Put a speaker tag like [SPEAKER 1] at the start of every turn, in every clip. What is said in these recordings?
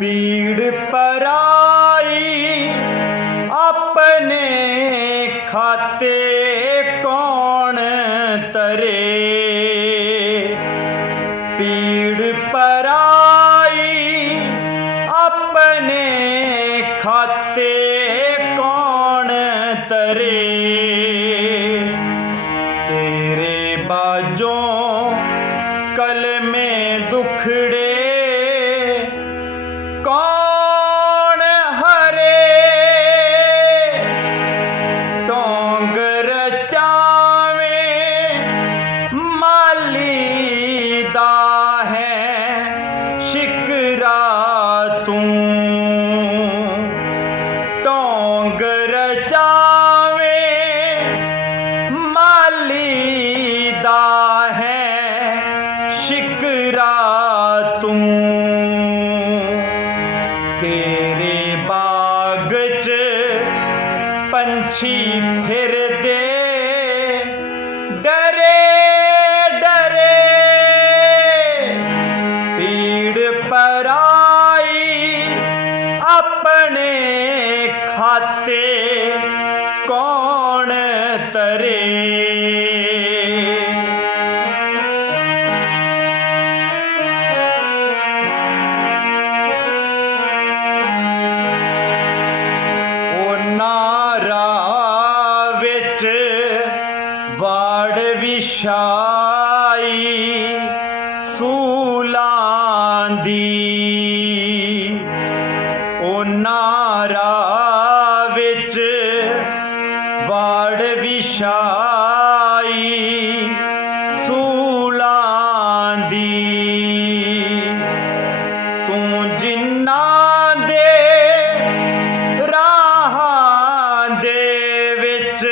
[SPEAKER 1] வீடு பரா ਤੂੰ। ਟੋਂਗ ਰਚਾਵੇਂ ਮਾਲੀ ਦਾ ਹੈ ਸ਼ਿਕਰਾ ਤੂੰ। ਦੀ। ਉਹ ਨਾਰਾ ਵਿੱਚ ਵਾੜ ਵਿਛਾਈ ਸੂਲਾਂ ਦੀ। ਤੂੰ ਜਿੰਨਾ ਦੇ ਰਾਹਾਂ ਦੇ ਵਿੱਚ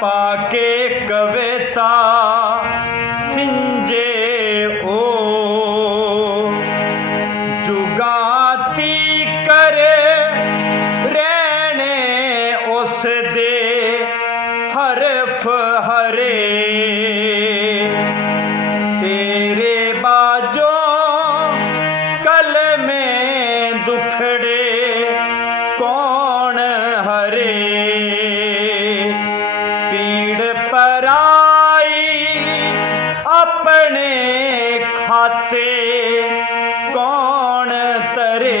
[SPEAKER 1] ਪਾਕੇ ਕਵਿਤਾ ਸਿੰਜੇ ਓ ਜੁਗਾਤੀ ਕਰੇ ਰਹਿਣੇ ਉਸ ਦੇ ਹਰਫ ਹਰੇ ਆਪਣੇ ਖਾਤੇ ਕੌਣ ਤਰੇ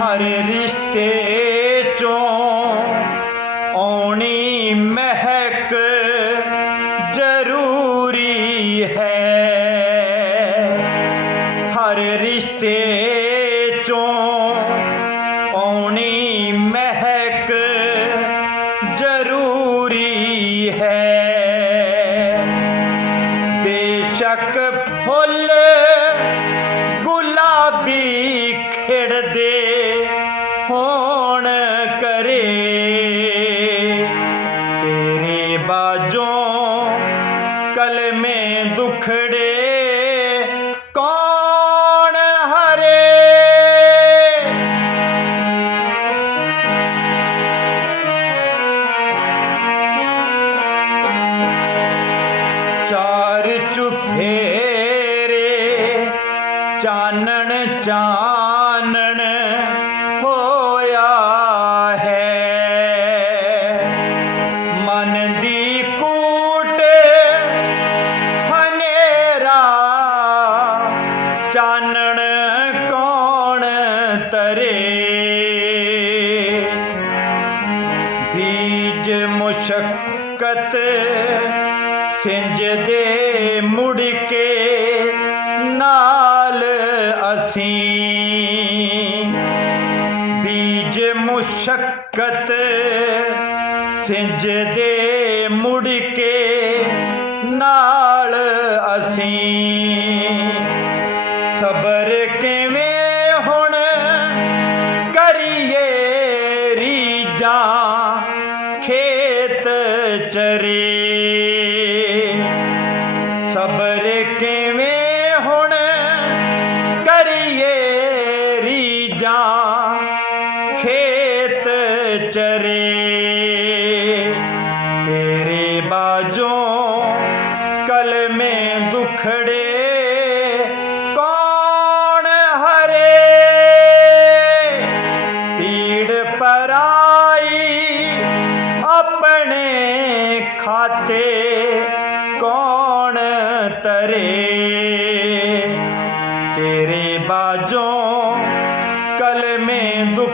[SPEAKER 1] ਹਰ ਰਿਸ਼ਤੇ ਚੋਂ ਆਉਣੀ ਮਹਿਕ ਜ਼ਰੂਰੀ ਹੈ। ਹਰ ਰਿਸ਼ਤੇ ਜ਼ਰੂਰੀ ਚਾਰ ਚੁਫੇਰੇ ਚਾਨਣ ਚਾਨਣ ਹੋਇਆ ਹੈ। ਮਨ ਦੀ ਕੂਟ ਹਨੇਰਾ, ਚਾਨਣ ਕੌਣ ਤਰੇ? ਬੀਜ ਮੁਸ਼ਕਤ ਸਿੰਜਦੇ ਮੁੜ ਕੇ ਨਾਲ ਅਸੀਂ। ਬੀਜ ਮੁਸ਼ਕਤ ਸਿੰਜਦੇ ਮੁੜ ਕੇ ਨਾਲ ਅਸੀਂ। ਸਬਰ ਕਿਵੇਂ ਹੁਣ ਕਰੀਏ ਰੀਜਾਂ ਖੇਤ ਚਰੇ। ਸਬਰ ਕਿਵੇਂ ਹੁਣ ਕਰੀਏ ਰੀਜਾਂ ਖੇਤ ਚਰੇ?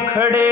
[SPEAKER 1] ਤੇਰੇ